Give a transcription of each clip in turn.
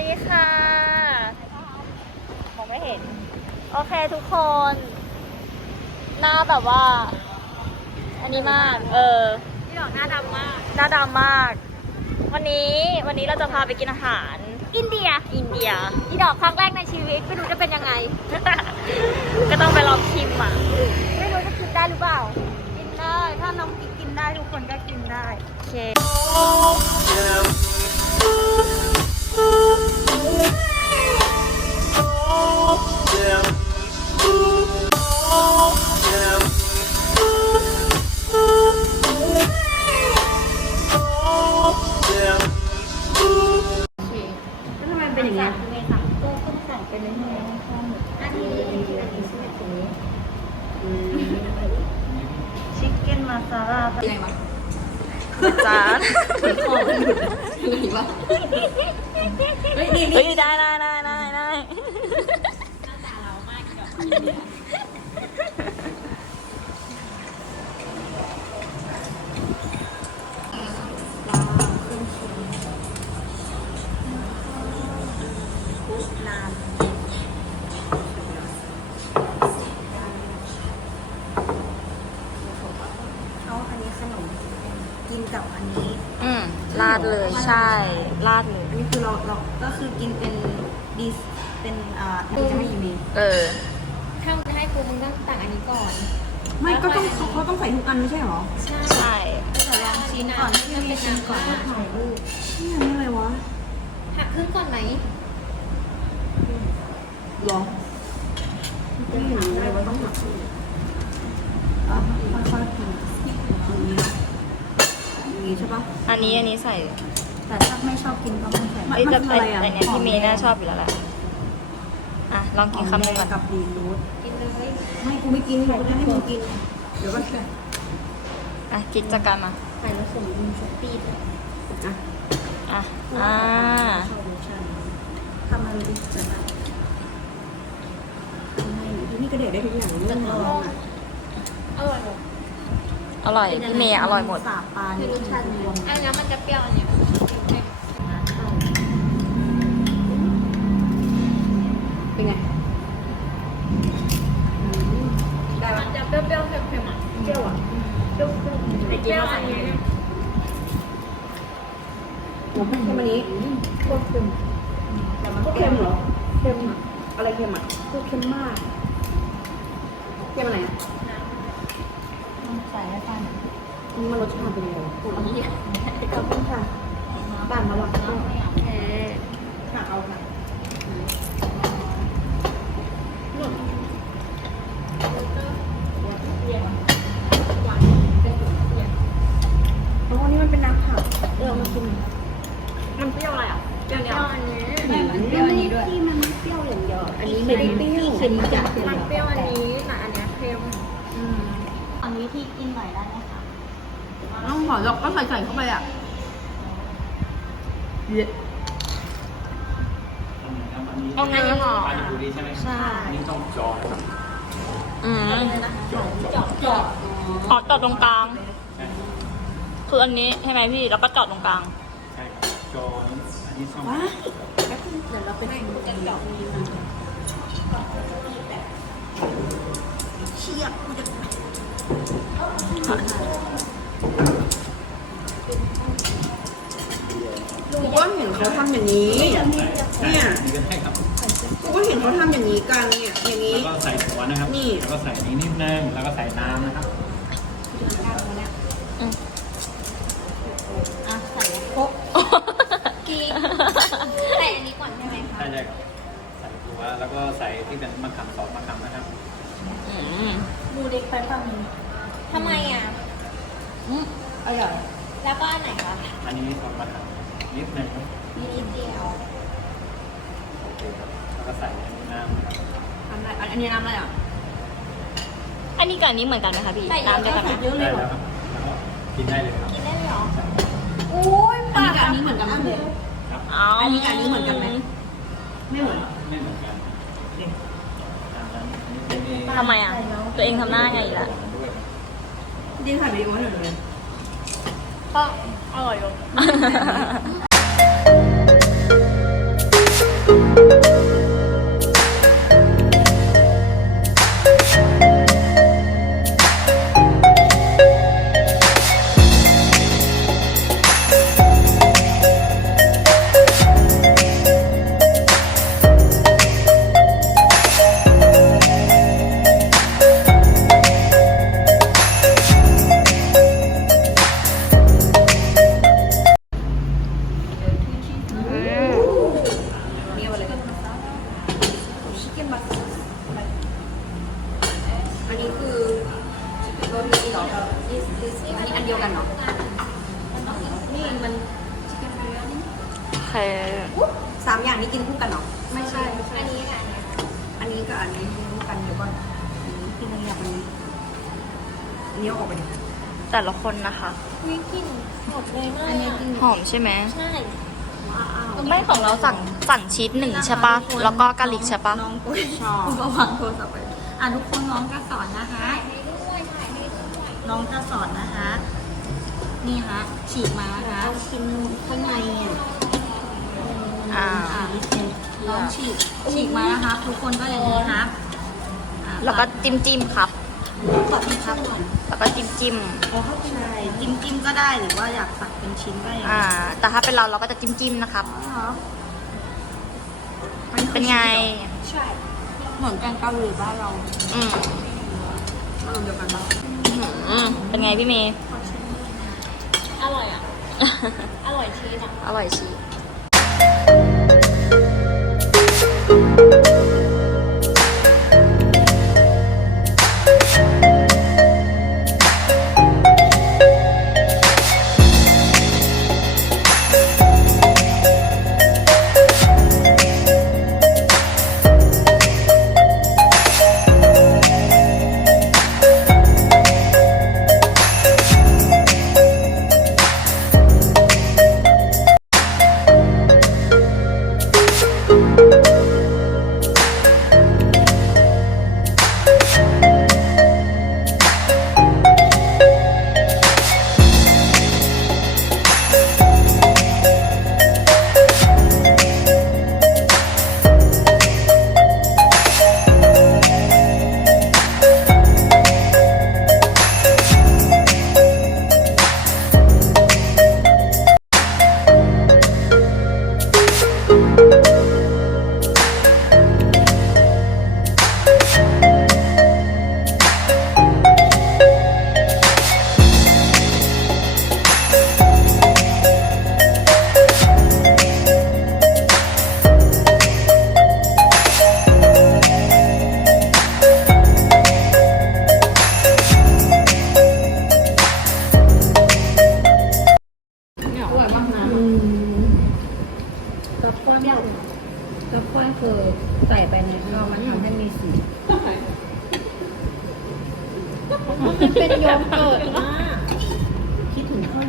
ดีค่ะมองไม่เห็น โอเคทุกคน หน้าแบบว่า อันนี้มาก เออพี่ดอกหน้าดำมาก หน้าดำมาก วันนี้วันนี้เราจะพาไปกินอาหาร อินเดีย อินเดียพี่ดอกครั้งแรกในชีวิตไม่รู้จะเป็นยังไง ก็ต้องไปลองชิมอะ ไม่รู้จะกินได้หรือเปล่า กินได้ ถ้าน้องกิ๊กกินได้ทุกคนก็กินได้ โอเค Oh, เขาอันนี้ขนมกินกับอันนี้ อืมลาดเลยใช่ลาดเลย อันนี้คือเราเราก็คือกินเป็นดีเป็นอ่าดีจะไม่มีเออ ถ้ามึงให้กูมึงต้องตักอันนี้ก่อน ไม่ก็ต้องเขาเขาต้องใส่ทุกอันไม่ใช่หรอใช่ใช่แต่ลองชิมก่อนให้มันเป็นน้ำก่อนนะถ่ายรูปนี่อันนี้อะไรวะหักครึ่งก่อนไหม หรอไม่เห็นเลยว่าต้องหักอะค่อยๆกินอย่างนี้นะอย่างนี้ใช่ปะอันนี้อันนี้ใส่แต่ถ้าไม่ชอบกินก็ไม่ใส่ไอ้จะไอ้ไอ้เนี่ยพี่เมย์น่าชอบอยู่แล้วแหละอะลองกินคำหนึ่งก่อนกับดีรูทกินเลยไม่กูไม่กินกูจะให้มึงกิน เดี๋ยวก็แค่อะกินจากกันมาใส่ผสมมึงสปีดอะอะอ่าชอบรสชาติทำอะไรดิจะได้ทำให้ ที่นี่ก็เด็กได้ทุกอย่างเรื่องลองอะอร่อยหมดอร่อยพี่เมย์อร่อยหมด สาปลาเนี่ยรสชาติรวมอันนี้มันจะเปรี้ยวอันเนี้ยเป็นไงได้ปะมันจะเปรี้ยวๆเค็มๆอะเปรี้ยวอะเปรี้ยวเปรี้ยวเปรี้ยวอันนี้หัวเค็มอันนี้โคตรเค็มแต่มันเค็มเหรอเค็มอะไรเค็มอะโคตรเค็มมาก เค็มอะไรอะใส่แล้วกันนี่มันรสชาติเป็นยังไงพูดอันนี้ขอบคุณค่ะบ้านมาหลักก็โอเคค่ะเอาค่ะอ๋อนี่มันเป็นน้ำผักเออมากินมันเปรี้ยวอะไรอะเปรี้ยวอันนี้เปรี้ยวอันนี้ด้วยที่มันไม่เปรี้ยวอย่างเดียวอันนี้ไม่ได้เปรี้ยวเค็มจัดเลยมันเปรี้ยวอันนี้แต่อันเนี้ยเค็มอืม อันนี้พี่กินหน่อยได้ไหมคะต้องหอดอกก็ใส่ใส่เข้าไปอะเยอะอันนี้หรอปลาอยู่ดีใช่ไหมใช่อันนี้ต้องจอนะครับอืมจอจอจอดอ๋อจอดตรงกลางใช่ครับคืออันนี้ใช่ไหมพี่ แล้วก็จอดตรงกลาง ใช่ครับจอนี้อันนี้ช่องว้าเดี๋ยวเราไปให้ดูกันดอกนี้เชียบกูจะ กูก็เห็นเขาทำอย่างนี้ เนี่ย นี่ก็ได้ครับ กูก็เห็นเขาทำอย่างนี้กันเนี่ย อย่างนี้ แล้วก็ใส่หัวนะครับ นี่ แล้วก็ใส่นี้นิดนึง แล้วก็ใส่น้ำนะครับ อะใส่ครบกีใส่อันนี้ก่อนใช่ไหมคะใช่ครับ ใส่ตัว แล้วก็ใส่ที่เป็นมะขามซอสมะขามนะครับอืมดูเด็กไปป่ะมี ทำไมอะอร่อยแล้วก็อันไหนคะอันนี้ซอสมะขามนิดนึงครับมีนิดเดียวโอเคครับแล้วก็ใส่น้ำนะครับอันไหนอันนี้น้ำอะไรอะอันนี้กับอันนี้เหมือนกันไหมคะพี่น้ำเดียวกันไหมเยอะเลได้ยเหรแล้อวครับแล้วก็กินได้เลยครับกินได้เลยเหรออุ้ยปากอันนี้เหมือนกันไหมครับอ๋ออัอันนี้กับอันนี้เหมือนกันไหม ไม่เหมือนไม่เหมือนกันตามนั้นอันนี้เป็นทำไมอะ ตัวเองทำหน้าไงอีกละ ด้วยครับดีถ่ายวิดีโอหน่อยเลย ก็อร่อยอยู่ อันนี้กับอันนี้กินคู่กันเดี๋ยวก่อนอันนี้กินอันนี้กับอันนี้อันนี้เอาออกไปดิแต่ละคนนะคะ วิกลิ่นหอมเลยมากอันนี้กินหอมใช่ไหม ใช่ไม่ของเราสั่งสั่งชีสหนึ่งใช่ปะแล้วก็กะหรี่ใช่ปะน้องกุ้ยชอบคุณก็วางโทรศัพท์ไปอะทุกคนน้องจะสอนนะคะให้ด้วยถ่ายให้ด้วยน้องจะสอนนะคะ นี่ฮะฉีกมานะคะกินข้างในอะอ่า อ่าน้ องฉีกฉีกมานะคะทุกคนก็อย่างนี้ครับอะแล้วก็จิ้มจิ้มครับขอที่ครับก่อนแล้วก็จิ้มจิ้มเอาเข้าไปเลยจิ้มจิ้มก็ได้หรือว่าอยากตัดเป็นชิ้นก็อย่างอ่า นี้แต่ถ้าเป็นเราเราก็จะจิ้มจิ้มนะครับ ครับเป็นไง ใช่เหมือนแกงกะหรี่บ้านเราอืมอารมณ์เดียวกันปะอืมเป็นไงพี่เมย์ อร่อยอะ อร่อยชีสอะ อร่อยชีส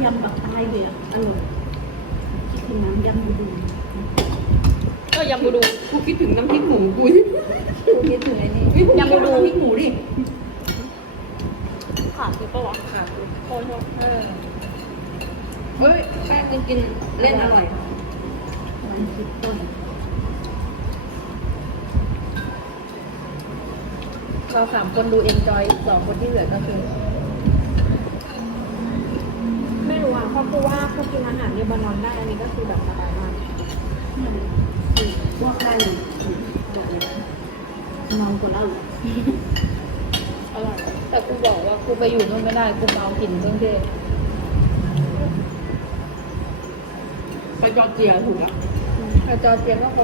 ยำแบบไทยเลยอะอร่อยคิดถึงน้ำยำบูดูก็ยำบูดูกูคิดถึงน้ำพริกหมูกูกูคิดถึงไอ้นี่ยำบูดูน้ำพริกหมูดิขาดคือปะวะค่ะโคนเออเฮ้ยแป้งกินๆเล่นอร่อยมันคิดต้นเราสามคนดูเอนจอยสองคนที่เหลือก็คือ ไม่รู้อะเพราะกูว่ากูกินอาหารเลบานอนได้อันนี้ก็คือแบบสบายมากพวกได้เลยบอกเลยนอนคนละอร่อยแต่กูบอกว่ากูไปอยู่นู่นไม่ได้กูเมากลิ่นเครื่องเทศไปจอร์เจียถูกอะแต่จอร์เจียก็พอ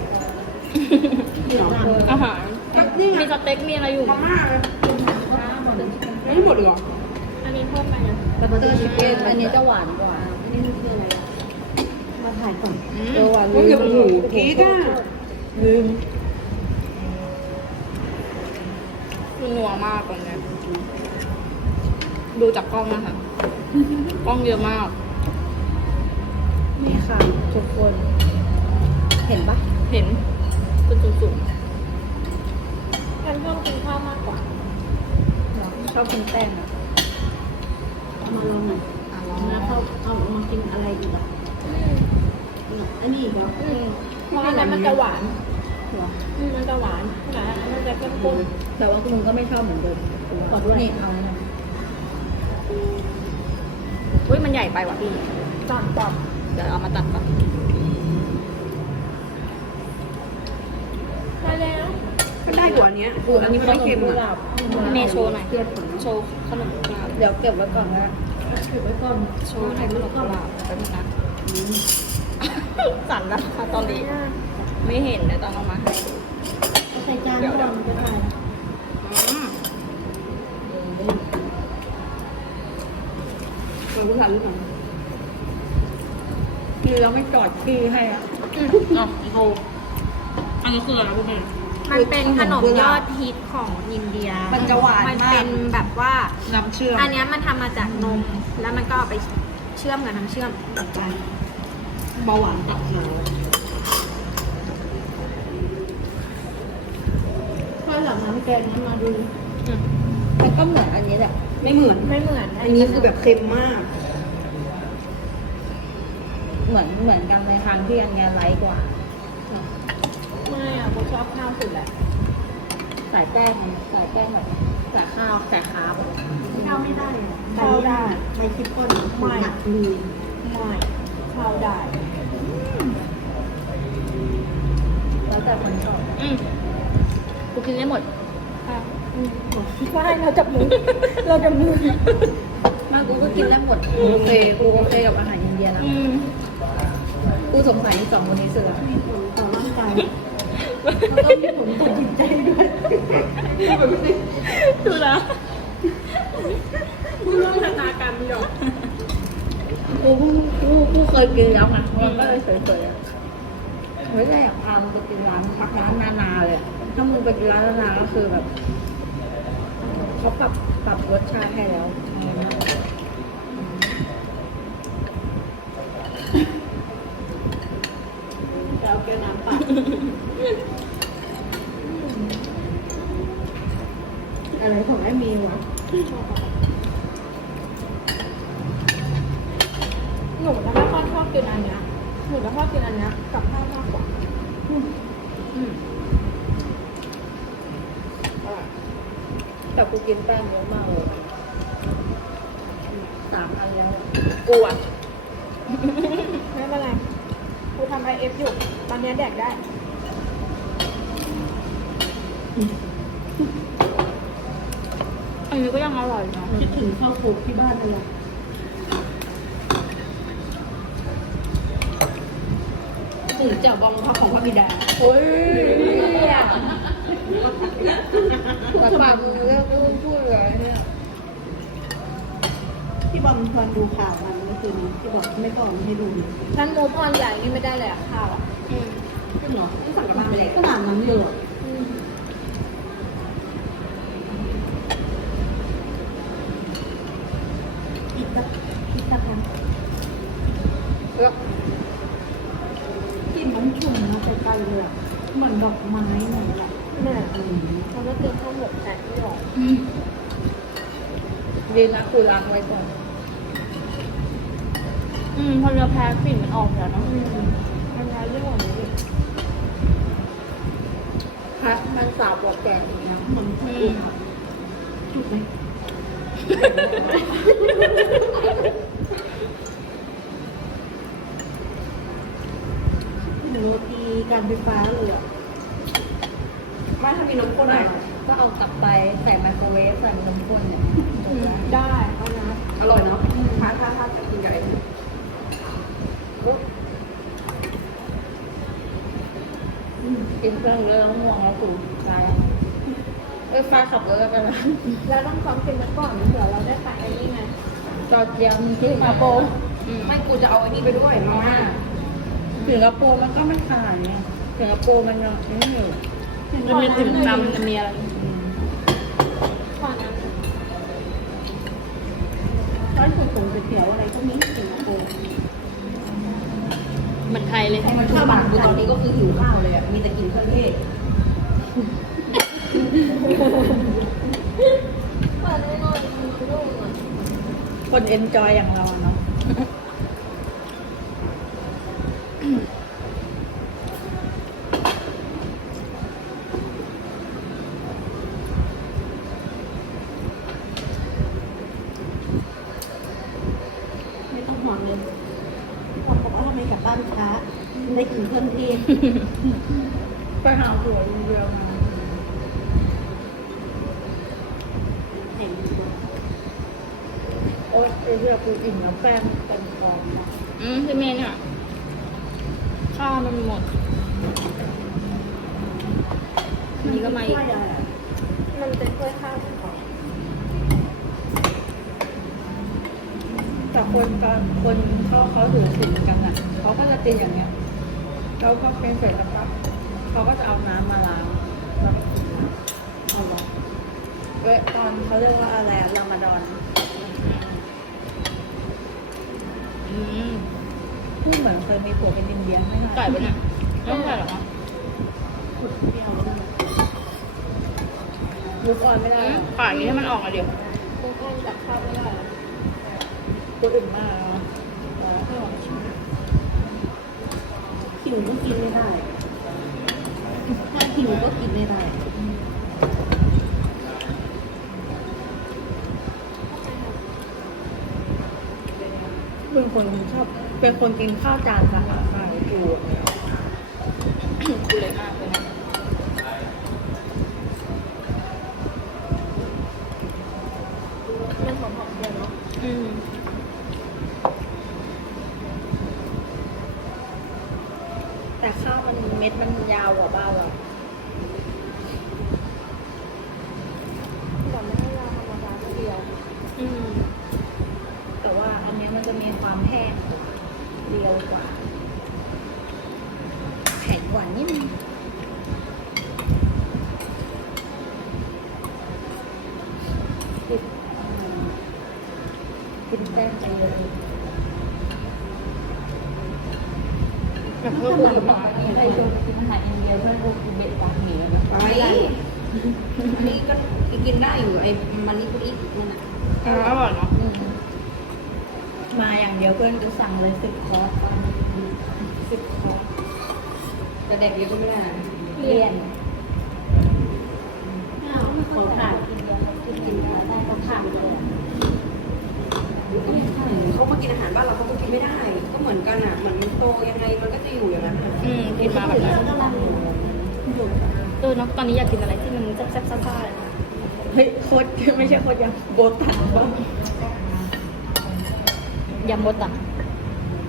นี่หรอๆอาหารนี่ไงมีสเต็กมีอะไรอยู่มาม่าเลยไม่หมดเลยเหรออันนี้เพิ่มไปนะแต่บัตเตอร์ชิคเก้นอันนี้จะหวานกว่าอันนี้มันคืออะไรมาถ่ายก่อนเออหวานโอ้ยเดี๋ยวหมูกีก้าลืมคือนัวมากตอนเนี้ยดูจากกล้องนะคะ กล้องเยอะมาก นี่ค่ะ ทุกคน เห็นปะเห็นเป็นสูงฉันชอบกินข้าวมากกว่าๆชอบกินแป้งอะเอา มาลองหน่อยอะลองแล้วเขาเอามากินอะไรอีกอะอันนี้อีกเหรออืมเพราะอันนั้นมันจะหวานอืมมันจะหวานแต่อันนั้นจะเข้มข้นแต่ว่าคุณก็ไม่ชอบเหมือนเดิมขอด้วยนี่เอาเนี่ยอุ้ยมันใหญ่ไปว่ะพี่ตัดตัดเดี๋ยวเอามาตัดก่อน ได้แล้ว ก็ได้กว่านี้กูอันนี้มันไม่เค็มอะพี่เมย์โชว์หน่อยเกลือผลโชว์ขนมกุหลาบเดี๋ยวเก็บไว้ก่อนนะเก็บไว้ก่อนโชว์หน่อยขนมกุหลาบแป๊บนึงนะสั่นแล้วค่ะตอนนี้ไม่เห็นนะตอนเอามาให้ดูใส่จานก่อนก็ได้อืมเอาลูกค้าลูกค้าเนื้อแล้วไม่จอดขี้ให้อะอ๋อโทอันนี้คืออะไรพวกมึง มันเป็นขนมยอดฮิตของอินเดียมันจะหวานมันมากเป็นแบบว่า น้ำเชื่อมอันเนี้ยมันทำมาจากนม แล้วมันก็เอาไปเชื่อมกับน้ำเชื่อมต่อไปเบาหวานตับหนาถ้าหลังน้ำแกงนี้มาดูมันก็เหมือนอันนี้แหละ ไม่เหมือน ไม่เหมือนอันนี้คือแบบเค็มมาก เหมือนเหมือนกันในทางที่อันเนี้ยไลท์กว่าไม่อะ โบชอบข้าวสุดแหละใส่แป้งใส่แป้งแบบใส่ข้าวใส่คาร์บข้าวไม่ได้ข้าวได้ใช้คิปก้นไม่หนักลีนไม่ข้าวได้แล้วแต่คนชอบอืมกูกินได้หมดอะอืมไม่เราจับมือเราจับมือมากกูก็กินได้หมดกูโอเคกูโอเคกับอาหารอินเดียนะอืมกูสงสัยสองคนนี้เสือต่อร่างกาย ดูนะกูร่วมชะตากรรมหยอกกูเพิ่งกูกูเคยกินแล้วไงมันก็เลยเฉยๆอะไม่ได้อยากพามึงไปกินร้านพักร้านนาๆเลยอะถ้ามึงไปกินร้านนาๆก็คือแบบเขาปรับปรับรสชาติให้แล้วแล้วแกน้ำปลา อะไรของไอ้มีวะหนูจะไม่ค่อยชอบกินอันเนี้ยหนูจะชอบกินอันเนี้ยกับข้าวมากกว่าแต่กูกินแป้งเยอะมากเลยสามอันแล้วกูอะไม่เป็นไรกูทำไอเอฟอยู่ ตอนเนี้ยแดกได้อั นนี้ก็ยังอร่อยเนาะคิดถึงข้าวโพดที่บ้านเลยถึงเจ้าบองพักของพระบิดาโอ้ยแต่ปากมึงเลิกพูดพูดเลยเนี่ยที่บอมชวนดูข่าวมันเมื่อคืนนี้ที่บอกไม่ต้องให้ดูฉันมูฟออนใหญ่นี่ไม่ได้เลยอะข้าวอะอืมจริงเหรอต้องสั่งกลับบ้านไปเลยขนาดนั้นเลยเหรอ อีกสักอีกสักครั้ง แล้ว กลิ่นมันฉุนมาแต่ไกลเลยอะเหมือน ดอกไม้เหมือนอะไรเนี่ยอืมเขาก็กินข้าวหมกแตกไม่หรอกดีนะคือล้างไว้ก่อน อืมพอเราแพ้กลิ่นมันออกแล้วเนาะอืมอันนี้เรื่องของนี้อีกพักมันสาวกว่าแก่อีกนะเหมือนอืมถูกไหมโรตีการไฟฟ้าเลยอะ ไม่ถ้ามีนมข้นอะก็เอากลับไปใส่ไมโครเวฟใส่นมข้นเนี่ยจบแล้วได้เอานะอร่อยเนาะถ้าถ้าถ้าจะกินกับไอ้นี่กินเครื่องเยอะแล้วง่วงแล้วกูใจเอ้ยฟ้าขับรถไปไหมแล้วต้องซ้อมกินมันก่อนเผื่อเราได้ไปไอ้นี่ไงจอร์เจียมที่สิงคโปร์ไม่กูจะเอาไอ้นี่ไปด้วยมาม่าสิงคโปร์มันก็ไม่ขนาดเนี้ยสิงคโปร์มันยังไม่อยู่ มันมีติ่มซำมันมีอะไรก่อนนั้นร้านก๋วยเตี๋ยวก๋วยเตี๋ยวอะไรก็มีสิงคโปร์เหมือนไทยเลยข้าวบานกูตอนนี้ก็คือหิวข้าวเลยอะ มีแต่กินเครื่องเทศคนเอนจอยอย่างเราเนาะ ไม่ต้องห่วงเลยคนบอกว่าทำไมกลับบ้านช้าได้กินเครื่องเทศ ไปหาหัวลุงเรือมา เห็นดู โอ๊ยไอ้เรื่องกูอิ่มแล้วแป้งเต็มคอมนะ อืมพี่เมย์เนี่ยข้าวมันหมดอันนี้ก็ มาอีกช่วยได้อะมันเป็นถ้วยข้าวของแต่คนตอนคนเขาเขาถือศีลกันอะเขาก็จะตีอย่างเงี้ยแล้วพอเป็นเสร็จแล้วครับเขาก็จะเอาน้ำมาล้างแล้วเอาลงเว้ยตอนเขาเรียกว่าอะไรอะรามฎอนอืมพูดเหมือนเคยมีผัวเป็นอินเดียไม่น่าไก่ปะเนี่ยไม่ต้องไก่หรอ คะลูกออนไม่ได้อืมไก่อย่างนี้ให้มันออกมาเดี๋ยวกูก็จับข้าวไม่ได้หรอกตัวอื่นมากแล้วขิงก็กินไม่ได้ ถ้าขิงก็กินไม่ได้เป็นคนชอบ เป็นคนกินข้าวจานสะอาดมากกูกูเลยมากเลยนะ มันหอมๆเดียวเนาะ อืม แต่ข้าวมันเม็ดมันยาวกว่าบ้านเรา แต่ไม่ให้ยาธรรมดาเดียว อืม แต่ว่าอันเนี้ยมัน จะมีความแห้งเรียวกว่าแข็งกว่านิดนึงกินกินแป้งไปเลยแบบเพื่อคุณมา ไปชวนกินอาหารอินเดียเพื่อนกูเบ็ดปากหมีแล้วนะ ไปอันนี้ก็กินได้อยู่ไอ้มันนี่พุรินั่นอะ อ๋ออร่อยเนาะ อืมมาอย่างเดียวเพื่อนจะสั่ง เลยสิบคอร์สสิบคอร์สแต่เด็กเยอะก็ไม่ได้นะเรียนเขาถ่ายกินเดียวเขากินกินได้เขาทานเลยเขามากินอาหารบ้านเราเขาก็กินไม่ได้ ก็เหมือนกันอะเหมือนมันโตยังไงมันก็จะอยู่อย่างนั้นอะอืมกินมาแบบนั้นเออเนาะตอนนี้อยากกินอะไรที่มันแซ่บๆซ่าๆเลยเฮ้ยโคตรไม่ใช่โคตรยังโบตันบ้างยำโบตัง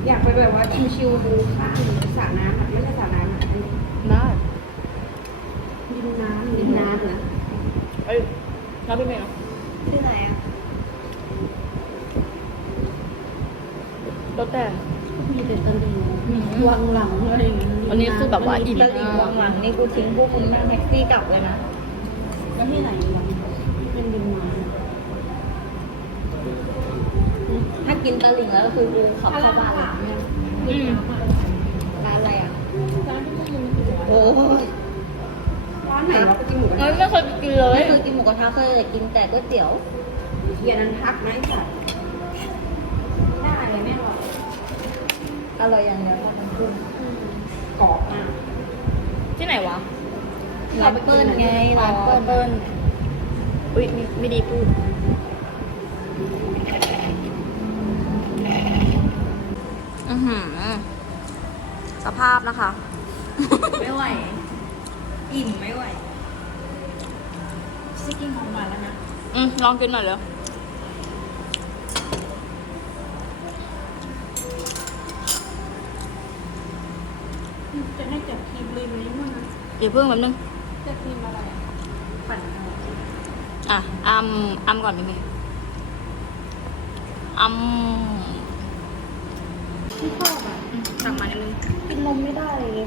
อยากไปแบบว่าชิวๆดูข้างสระน้ำอะไม่ใช่สระน้ำอะได้ริมน้ำริมน้ำนะเอ้ยรับเป็นไงเนาะที่ไหนอะแล้วแต่ มีแต่ตะลิงวังหลังอะไรอย่างเงี้ยอันนี้คือแบบว่าอิ่ม ตะลิงวางหลังนี่กูทิ้งพวกมึงนั่งแท็กซี่กลับเลยนะแล้วที่ไหนวะเป็นริมน้ำ ถ้า กินตะลิงแล้วก็คือกูขับเข้าบ้านเลยอืมร้านอะไรอะร้านที่พวกมึงโอ้ยร้านไหนเราไปกินหมูกระเอ้ยทะไม่เคยกินเลยไม่เคยกินหมูกระทะเคยแต่กินแต่ก๋วยเตี๋ยว เฮียนั้นพักนะไอ้สัตว์ได้เลยแม่หรอกอร่อยอย่างเดียวว่ามันกุ้งกรอบมาก ที่ไหนวะร้านเปิ้ลไงร้านเปิ้ลเปิ้ลอุ้ยไม่ไม่ดีพูด อือหือ สภาพนะคะ ไม่ไหว อิ่มไม่ไหวจะกินของหวานแล้วนะ อืมลองกินหน่อยเลยจะให้จับครีมเลยไหมมั่งนะเดี๋ยวเพิ่งแป๊บนึงจะกินอะไรอะปั่นเอาอะอัมอัมก่อนพี่เมย์อัม ที่ชอบอะสั่งมานิดนึงกินนมไม่ได้เลย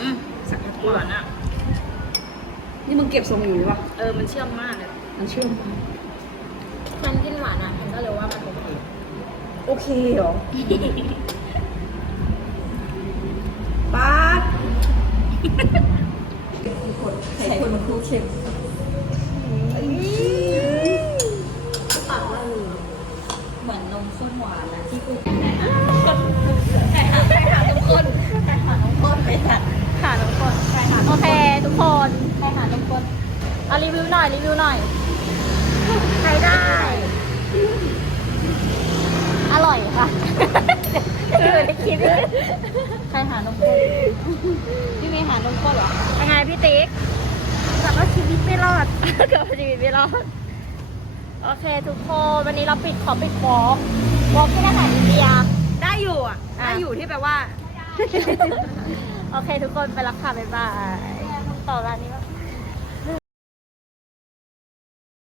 อืมสักหวานอะ นี่มึงเก็บทรงอยู่หรือเปล่าเออ มันเชื่อมมากเลย มันเชื่อมมันกินหวานอะฉันก็เลยว่ามันโอเค โอเคเหรอป๊าด ใส่คนมันคู่เค็ม ปากว่าเลย เหมือนนมข้นหวานนะที่กูใส่หาใส่หานมข้นใส่หานมข้นไปตัด ค่ะทุกคนโอเค ทุกคน ใส่หานมข้น เอารีวิวห น่อยรีวิวหน่อยใช้ได้ อร่อยค่ะคือได้คิดใครหานมข้นพี่มีหานมข้นเหรอยังไงพี่ติ๊กกับว่าชีวิตไม่รอดเกือบชีวิตไม่รอดโอเคทุกคนวันนี้เราปิดขอปิดวอล์กวอล์กที่อาหารอินเดียได้อยู่อะอะได้อยู่ที่แปลว่าโอโอเคทุกคนไปรักค่ะบ๊ายบายต่อร้านนี้